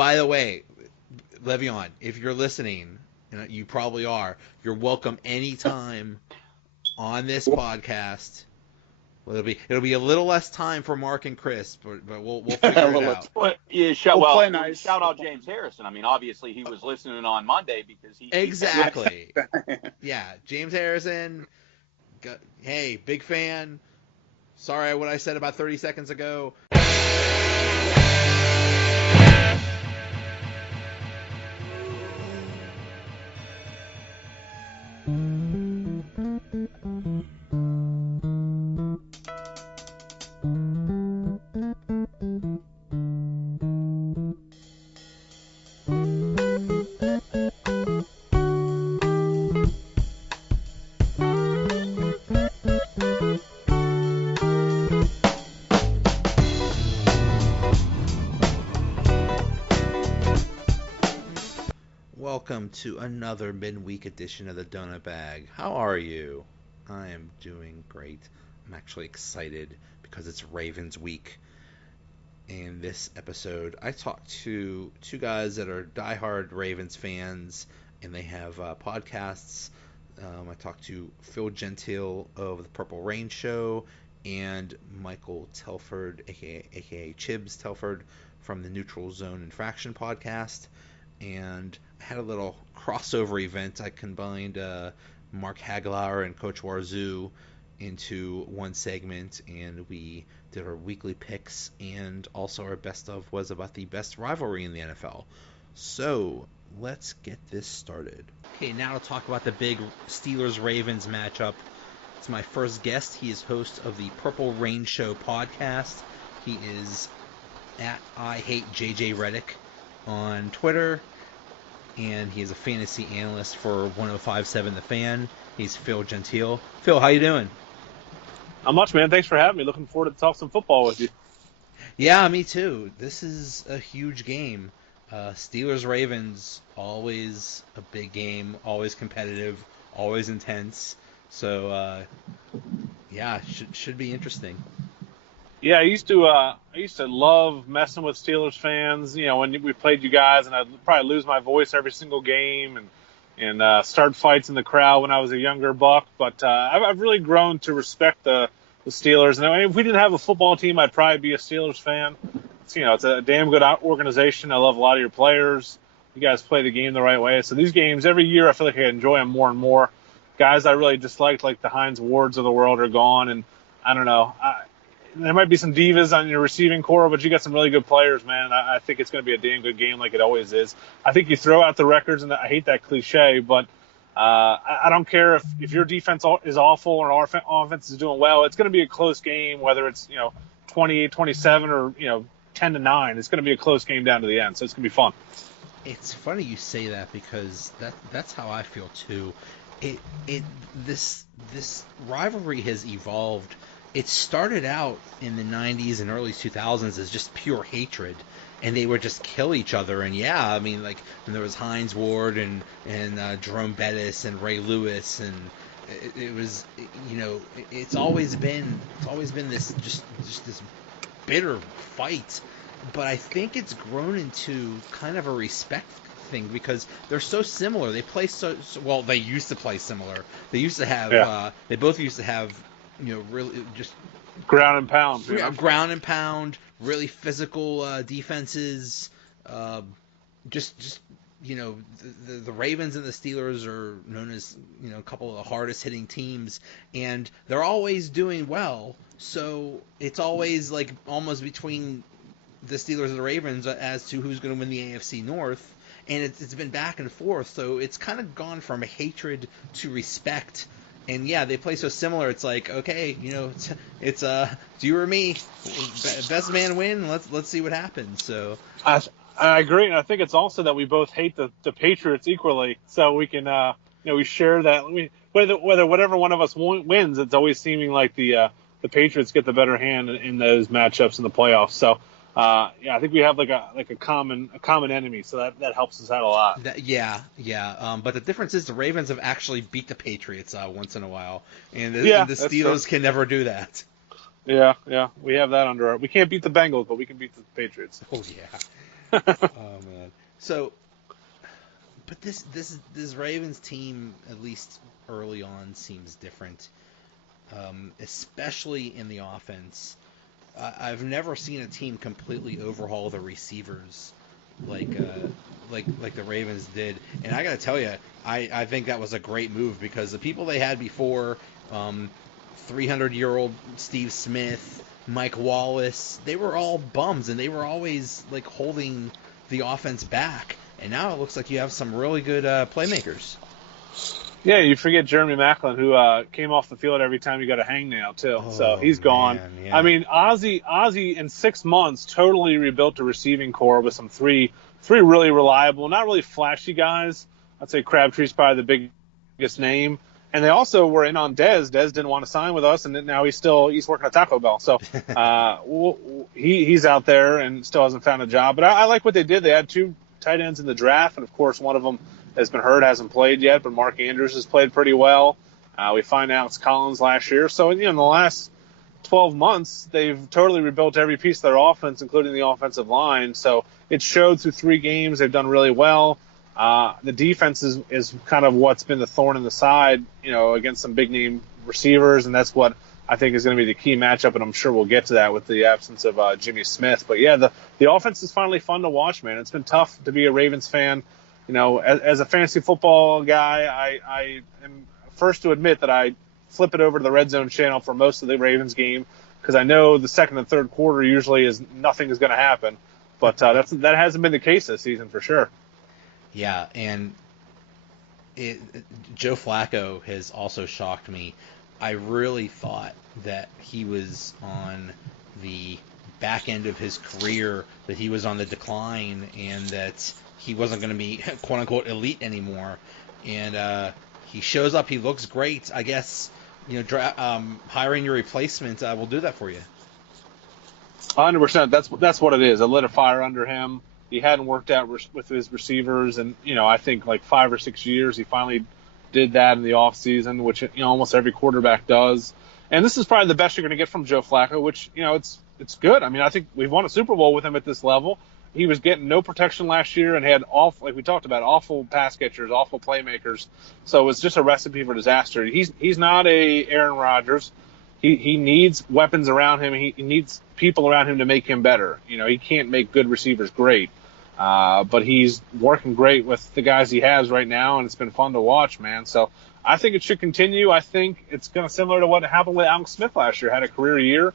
by the way, Le'Veon, if you're listening, and you probably are, you're welcome anytime on this podcast. Well, it'll be a little less time for Mark and Chris, but we'll figure it out. Well, shout out James Harrison. I mean, obviously he was listening on Monday because he exactly. Yeah, James Harrison. Hey, big fan. Sorry what I said about 30 seconds ago. Welcome to another midweek edition of the Donut Bag. How are you? I am doing great. I'm actually excited because it's Ravens week. In this episode, I talked to two guys that are diehard Ravens fans, and they have podcasts. I talked to Phil Gentile of the Purple Rain Show and Michael Telford, aka Chibs Telford, from the Neutral Zone Infraction podcast. And I had a little crossover event. I combined Mark Hagelaer and Coach Warzu into one segment, and we did our weekly picks, and also our best of was about the best rivalry in the NFL. So let's get this started. Okay, now to talk about the big Steelers-Ravens matchup. It's my first guest. He is host of the Purple Rain Show podcast. He is at I Hate JJ Redick on Twitter, and he is a fantasy analyst for 105.7 The Fan. He's Phil Gentile. Phil, how you doing? Not much, man. Thanks for having me. Looking forward to talk some football with you. Yeah, me too. This is a huge game. Steelers-Ravens, always a big game, always competitive, always intense. So, yeah, should be interesting. Yeah, I used to love messing with Steelers fans. You know, when we played you guys, and I'd probably lose my voice every single game, and start fights in the crowd when I was a younger buck. But I've really grown to respect the Steelers. And I mean, if we didn't have a football team, I'd probably be a Steelers fan. It's a damn good organization. I love a lot of your players. You guys play the game the right way. So these games every year, I feel like I enjoy them more and more. Guys I really disliked, like the Hines Wards of the world, are gone, and I don't know. There might be some divas on your receiving core, but you got some really good players, man. I think it's going to be a damn good game like it always is. I think you throw out the records, and I hate that cliche, but I don't care if your defense is awful or our offense is doing well. It's going to be a close game, whether it's 28-27 or 10-9. It's going to be a close game down to the end, so it's going to be fun. It's funny you say that because that's how I feel too. This rivalry has evolved. It started out in the 90s and early 2000s as just pure hatred, and they would just kill each other. And yeah, I mean, like, when there was Hines Ward and Jerome Bettis and Ray Lewis, and it was, it's always been this just this bitter fight. But I think it's grown into kind of a respect thing because they're so similar. They play so well. They used to play similar. They used to have. They both used to have. Really just ground and pound. Ground and pound, really physical defenses. The Ravens and the Steelers are known as a couple of the hardest hitting teams, and they're always doing well. So it's always like almost between the Steelers and the Ravens as to who's going to win the AFC North, and it's been back and forth. So it's kind of gone from hatred to respect. And yeah, they play so similar. It's like, okay, it's you or me, best man win. Let's see what happens. So I agree, and I think it's also that we both hate the Patriots equally. So we can we share that. Whether whatever one of us wins, it's always seeming like the Patriots get the better hand in those matchups in the playoffs. So I think we have like a common enemy, so that helps us out a lot. But the difference is the Ravens have actually beat the Patriots once in a while, and the Steelers can never do that. Yeah, we have that under our. We can't beat the Bengals, but we can beat the Patriots. Oh yeah. Oh So, but this Ravens team, at least early on, seems different, especially in the offense. I've never seen a team completely overhaul the receivers like the Ravens did. And I got to tell you, I think that was a great move because the people they had before, 300-year-old Steve Smith, Mike Wallace, they were all bums and they were always like holding the offense back. And now it looks like you have some really good playmakers. Yeah, you forget Jeremy Maclin, who came off the field every time you got a hangnail, too. Oh, so he's gone. Man, yeah. I mean, Ozzie in 6 months totally rebuilt the receiving core with some three really reliable, not really flashy guys. I'd say Crabtree's probably the biggest name. And they also were in on Dez. Dez didn't want to sign with us, and now he's working at Taco Bell. So he's out there and still hasn't found a job. But I like what they did. They had 2 tight ends in the draft, and, of course, one of them has been hurt, hasn't played yet, but Mark Andrews has played pretty well. We find Alex Collins last year. So, in the last 12 months, they've totally rebuilt every piece of their offense, including the offensive line. So it showed through 3 games. They've done really well. The defense is kind of what's been the thorn in the side, against some big-name receivers, and that's what I think is going to be the key matchup, and I'm sure we'll get to that with the absence of Jimmy Smith. But, yeah, the offense is finally fun to watch, man. It's been tough to be a Ravens fan. As a fantasy football guy, I am first to admit that I flip it over to the Red Zone channel for most of the Ravens game because I know the second and third quarter usually is nothing is going to happen. But that hasn't been the case this season for sure. Yeah, and Joe Flacco has also shocked me. I really thought that he was on the back end of his career, that he was on the decline, and that he wasn't going to be quote-unquote elite anymore. And he shows up, he looks great. I guess hiring your replacement will do that for you. 100%. That's what it is. It lit a fire under him. He hadn't worked out with his receivers, and I think like 5 or 6 years. He finally did that in the off season, which almost every quarterback does. And this is probably the best you're going to get from Joe Flacco, which it's good. I mean, I think we've won a Super Bowl with him at this level. He was getting no protection last year and had awful, like we talked about, awful pass catchers, awful playmakers. So it was just a recipe for disaster. He's not a Aaron Rodgers. He needs weapons around him. He needs people around him to make him better. He can't make good receivers great. But he's working great with the guys he has right now, and it's been fun to watch, man. So I think it should continue. I think it's going to similar to what happened with Alex Smith last year. Had a career year.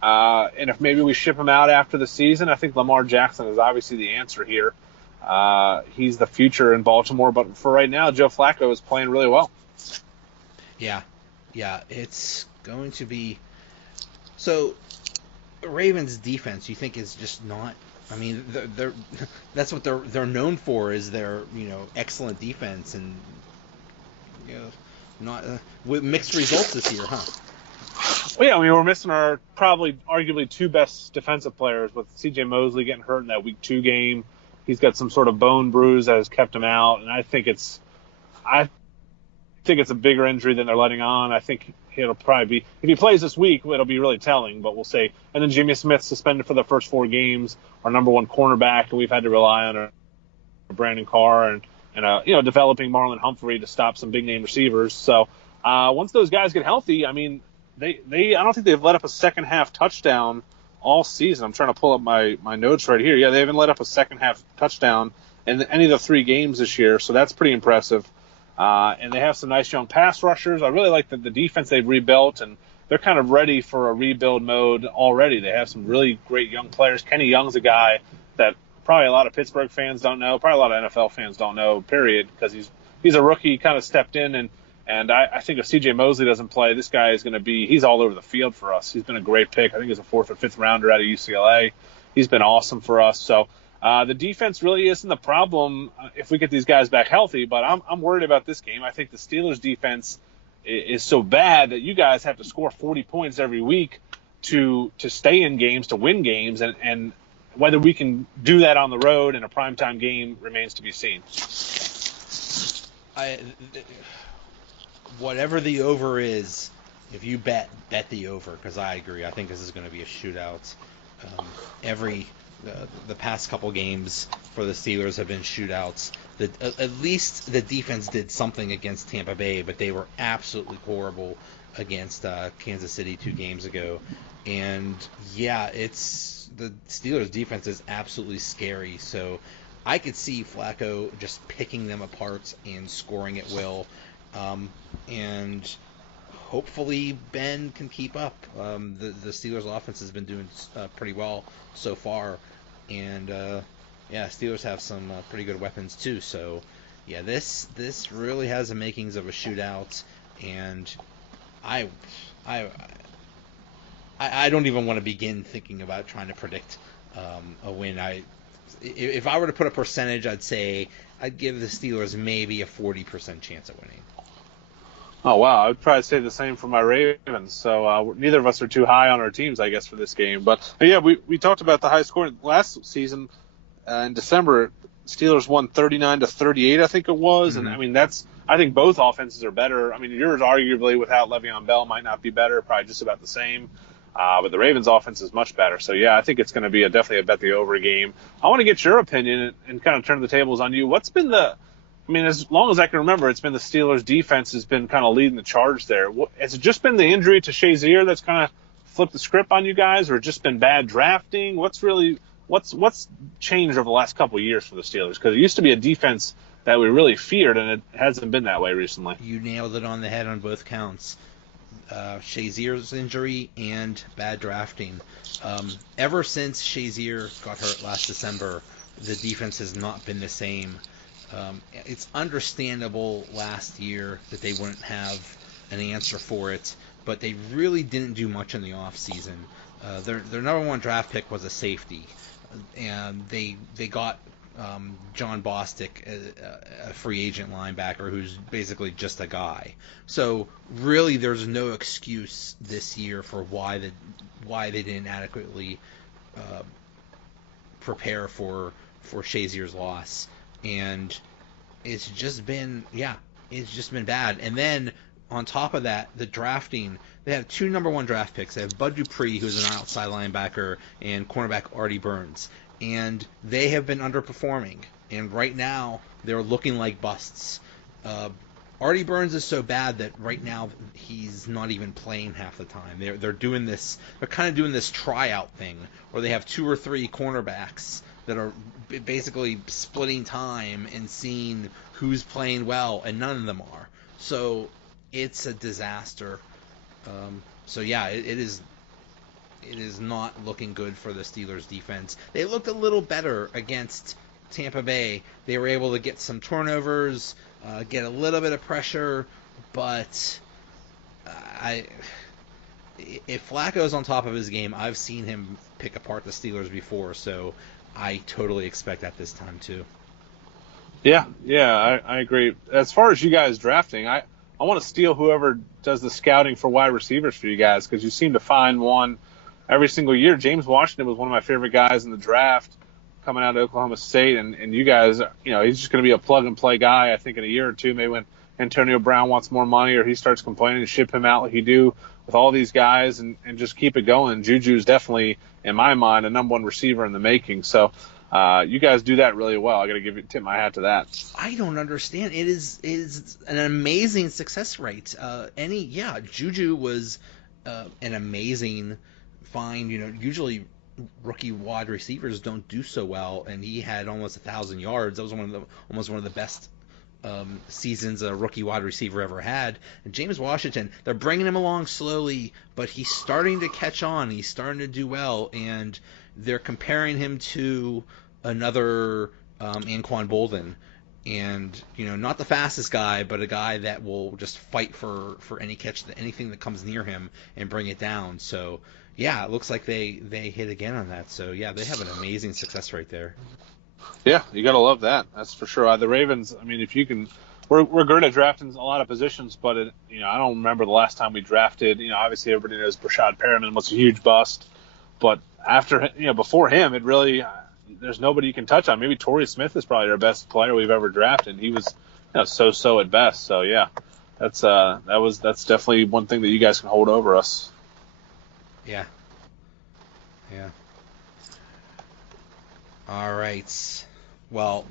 And if maybe we ship him out after the season, I think Lamar Jackson is obviously the answer here. He's the future in Baltimore. But for right now, Joe Flacco is playing really well. Yeah, it's going to be. So, Ravens defense, you think is just not. I mean, they're that's what they're known for, is their excellent defense, and not with mixed results this year, huh? Well, yeah, I mean, we're missing our probably arguably 2 best defensive players, with C.J. Mosley getting hurt in that Week 2 game. He's got some sort of bone bruise that has kept him out, and I think it's a bigger injury than they're letting on. I think it'll probably be, if he plays this week, it'll be really telling, but we'll see. And then Jimmy Smith suspended for the first 4 games, our number 1 cornerback, and we've had to rely on Brandon Carr and developing Marlon Humphrey to stop some big name receivers. So once those guys get healthy, I mean, I don't think they've let up a second half touchdown all season. I'm trying to pull up my notes right here. Yeah, they haven't let up a second half touchdown in any of the 3 games this year, so that's pretty impressive. And they have some nice young pass rushers. I really like the defense they've rebuilt, and they're kind of ready for a rebuild mode already. They have some really great young players. Kenny Young's a guy that probably a lot of Pittsburgh fans don't know, probably a lot of NFL fans don't know, period, because he's a rookie, kind of stepped in, and I think if C.J. Mosley doesn't play, this guy is going to be – he's all over the field for us. He's been a great pick. I think he's a 4th or 5th rounder out of UCLA. He's been awesome for us. So the defense really isn't the problem if we get these guys back healthy, but I'm worried about this game. I think the Steelers' defense is so bad that you guys have to score 40 points every week to stay in games, to win games, and whether we can do that on the road in a primetime game remains to be seen. Whatever the over is, if you bet the over, because I agree. I think this is going to be a shootout. Every the past couple games for the Steelers have been shootouts. At least the defense did something against Tampa Bay, but they were absolutely horrible against Kansas City 2 games ago. And yeah, the Steelers defense is absolutely scary. So I could see Flacco just picking them apart and scoring at will. And hopefully Ben can keep up. The Steelers offense has been doing pretty well so far. And Steelers have some pretty good weapons too. So yeah, this really has the makings of a shootout. And I don't even want to begin thinking about trying to predict a win. If I were to put a percentage, I'd say I'd give the Steelers maybe a 40% chance at winning. Oh, wow. I would probably say the same for my Ravens. So neither of us are too high on our teams, I guess, for this game. But yeah, we talked about the high score last season in December. Steelers won 39-38, I think it was. Mm-hmm. And, I mean, I think both offenses are better. I mean, yours arguably without Le'Veon Bell might not be better, probably just about the same. But the Ravens' offense is much better. So, yeah, I think it's going to be definitely a bet the over game. I want to get your opinion and kind of turn the tables on you. What's been as long as I can remember, it's been the Steelers' defense has been kind of leading the charge there. Has it just been the injury to Shazier that's kind of flipped the script on you guys, or just been bad drafting? What's changed over the last couple of years for the Steelers? Because it used to be a defense that we really feared, and it hasn't been that way recently. You nailed it on the head on both counts. Shazier's injury and bad drafting. Ever since Shazier got hurt last December, the defense has not been the same. It's understandable last year that they wouldn't have an answer for it, but they really didn't do much in the offseason. Their number one draft pick was a safety, and they got John Bostic, a free agent linebacker who's basically just a guy. So really, there's no excuse this year for why they didn't adequately prepare for Shazier's loss, and it's just been bad. And then on top of that, the drafting. They have 2 number 1 draft picks. They have Bud Dupree, who's an outside linebacker, and cornerback Artie Burns. And they have been underperforming. And right now, they're looking like busts. Artie Burns is so bad that right now he's not even playing half the time. They're doing this. They're kind of doing this tryout thing where they have 2 or 3 cornerbacks that are basically splitting time and seeing who's playing well, and none of them are. So it's a disaster. It is not looking good for the Steelers defense. They looked a little better against Tampa Bay. They were able to get some turnovers, get a little bit of pressure, but if Flacco's on top of his game, I've seen him pick apart the Steelers before, so I totally expect that this time too. Yeah, I agree. As far as you guys drafting, I want to steal whoever does the scouting for wide receivers for you guys, because you seem to find one every single year. James Washington was one of my favorite guys in the draft coming out of Oklahoma State, and you guys, he's just going to be a plug-and-play guy, I think, in a year or two, maybe when Antonio Brown wants more money or he starts complaining, ship him out like you do with all these guys and just keep it going. Juju's definitely, in my mind, a number 1 receiver in the making. So you guys do that really well. I got to tip my hat to that. I don't understand. It is an amazing success rate. Juju was an amazing find. Usually rookie wide receivers don't do so well, and he had almost 1,000 yards. That was almost one of the best seasons a rookie wide receiver ever had. And James Washington, they're bringing him along slowly, but he's starting to catch on. He's starting to do well, and they're comparing him to another Anquan Bolden, and not the fastest guy, but a guy that will just fight for any catch, anything that comes near him, and bring it down. So yeah, it looks like they hit again on that. So yeah, they have an amazing success rate there. Yeah, you gotta love that. That's for sure. The Ravens, I mean, if you can, we're good at drafting a lot of positions, but I don't remember the last time we drafted. Obviously everybody knows Brashad Perriman was a huge bust, but before him, it really there's nobody you can touch on. Maybe Torrey Smith is probably our best player we've ever drafted. He was so at best. So yeah, that's definitely one thing that you guys can hold over us. Yeah. All right. Well,